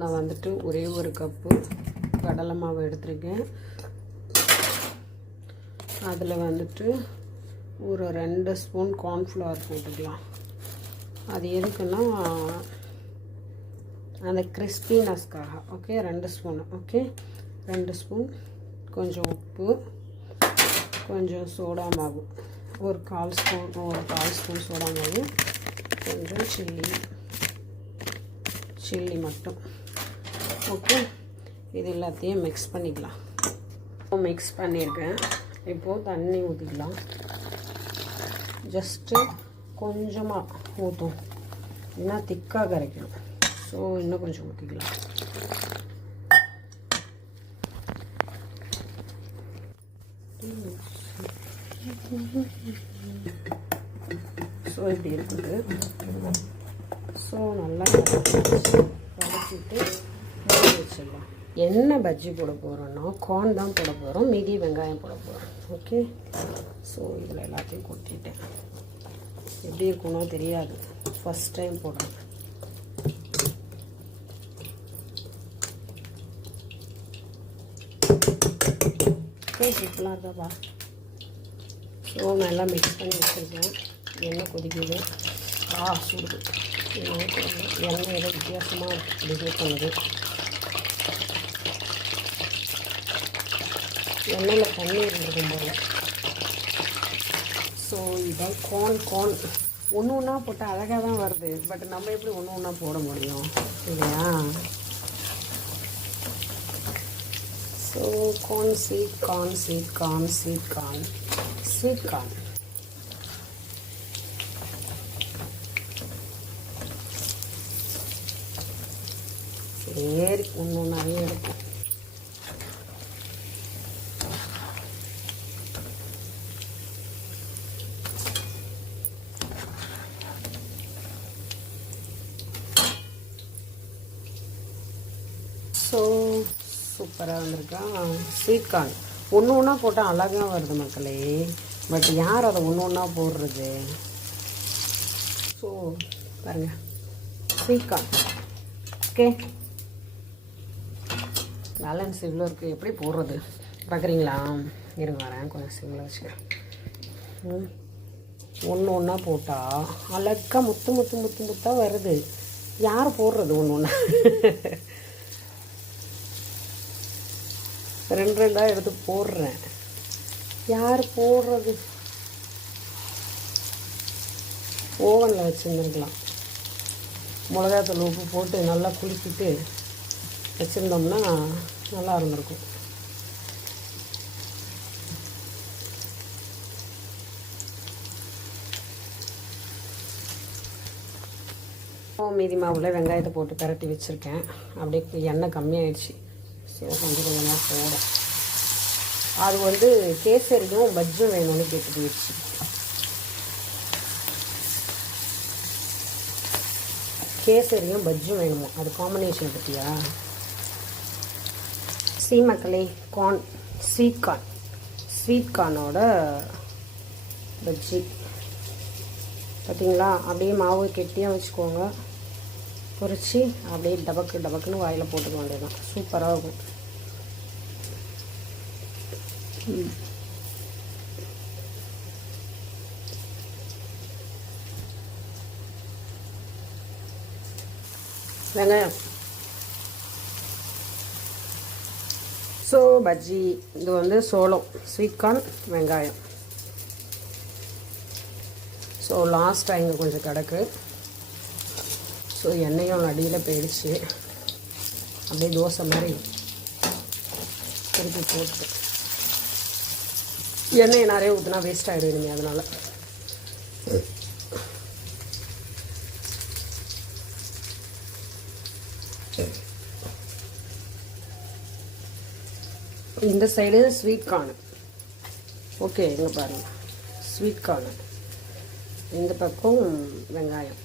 நான் வந்துட்டு ஒரே ஒரு கப்பு கடலை மாவு எடுத்திருக்கேன். அதில் வந்துட்டு ஒரு ரெண்டு ஸ்பூன் கார்ன்ஃப்ளவர் போட்டுக்கலாம். அது எதுக்குன்னா அந்த கிறிஸ்பினஸ்க்காக ஓகே ரெண்டு ஸ்பூன். ஓகே ரெண்டு ஸ்பூன் கொஞ்சம் உப்பு கொஞ்சம் சோடா மாவு. ஒரு கால் ஸ்பூன் ஒரு கால் ஸ்பூன் சோடா மாவு கொஞ்சம் சில்லி சில்லி மட்டும். ஓகே இது எல்லாத்தையும் மிக்ஸ் பண்ணிக்கலாம். இப்போ மிக்ஸ் பண்ணியிருக்கேன். இப்போது தண்ணி ஊற்றிக்கலாம் ஜஸ்ட்டு கொஞ்சமாக ஊற்றும் ஏன்னா திக்காக கரைக்கணும். ஸோ இன்னும் கொஞ்சம் ஊற்றிக்கலாம் ஸோ இப்படி இருக்குது. ஸோ நல்லா கரைச்சிட்டு வச்சிடலாம் என்ன பஜ்ஜி போட போகிறோன்னா கார்ன் தான் போட போகிறோம் மீதி வெங்காயம் போட போகிறோம் ஓகே ஸோ இதில் எல்லாத்தையும் கொட்டிட்டேன் எப்படி இருக்கும்னோ தெரியாது. ஃபஸ்ட் டைம் போடுறேன். ஓகே சூப்பராக இருக்காப்பா ஸோ நல்லா மிக்ஸ் பண்ணி வச்சுருக்கேன். எண்ணெய் கொதிக்குது. ஆ சூடுது எண்ணெய் எதோ வித்தியாசமாக பிஹேவ் பண்ணுது. எண்ணெயில் தண்ணி இருந்திருக்கும் போது ஸோ இதான் கோன் கோன் ஒன்று ஒன்றா போட்டால் அழகாக தான் வருது. பட் நம்ம எப்படி ஒன்று ஒன்றா போட முடியும்? இல்லையா? So corn sweet corn sweet corn sweet corn sweet corn சரி ஒன்று ஒன்றாவே எடுப்போம். ஸோ சூப்பராக வந்திருக்கா ஸ்வீட் கார்ன் ஒன்று ஒன்றா போட்டால் அழகாக வருது மக்களே. பட் யார் அதை ஒன்று ஒன்றா போடுறது? ஸோ பாருங்கள் ஸ்வீட் கார்ன் ஓகே பேலன்ஸ் இவ்வளோ இருக்குது எப்படி போடுறது? பார்க்குறீங்களா இருங்க வரேன். கொஞ்சம் சிம்மில் வச்சுக்கிறேன் ஒன்று ஒன்றா போட்டால் அழகாக முத்து முத்து முத்து முத்தாக வருது. யார் போடுறது ஒன்று ஒன்றா ரெண்டு ரெண்டாக எடுத்து போடுறேன். யார் போடுறது? ஓவனில் வச்சுருந்துருக்கலாம். மிளகாத்தூள் உப்பு போட்டு நல்லா குளிக்கிட்டு வச்சுருந்தோம்னா நல்லா இருந்திருக்கும். மீதி மாவில் வெங்காயத்தை போட்டு பரட்டி வச்சுருக்கேன். அப்படியே எண்ணெய் கம்மியாயிடுச்சு. ஸோ கொஞ்சம் கொஞ்சமாக போடும் அது வந்து கேசரியும் பஜ்ஜும் வேணும்னு கேட்டு போயிடுச்சு கேசரியும் பஜ்ஜும் வேணுமோ? அது காம்பினேஷன் பற்றியா சீமக்களே கார்ன் ஸ்வீட் கார்ன் ஸ்வீட் கார்னோட பஜ்ஜி. பார்த்தீங்களா அப்படியே மாவு கெட்டியாக வச்சுக்கோங்க. பொறிச்சு அப்படியே டபக்கு டபக்குன்னு வாயில் போட்டுக்க வேண்டியதான் சூப்பராக இருக்கும். வெங்காயம். ஸோ பஜ்ஜி. இது வந்து சோளம். ஸ்வீட் கார்ன் வெங்காயம். ஸோ லாஸ்ட்டாக இங்கே கொஞ்சம் கிடக்கு. ஸோ எண்ணெயும் அடியில் போயிடுச்சு. அப்படியே தோசை மாதிரி திருப்பி போட்டு. எண்ணெயை நிறைய ஊற்றினா வேஸ்ட் ஆகிடுவீங்க அதனால். இந்த சைடு ஸ்வீட் கார்னு ஓகே இங்கே பாருங்கள் ஸ்வீட் கார்னு இந்த பக்கம் வெங்காயம்.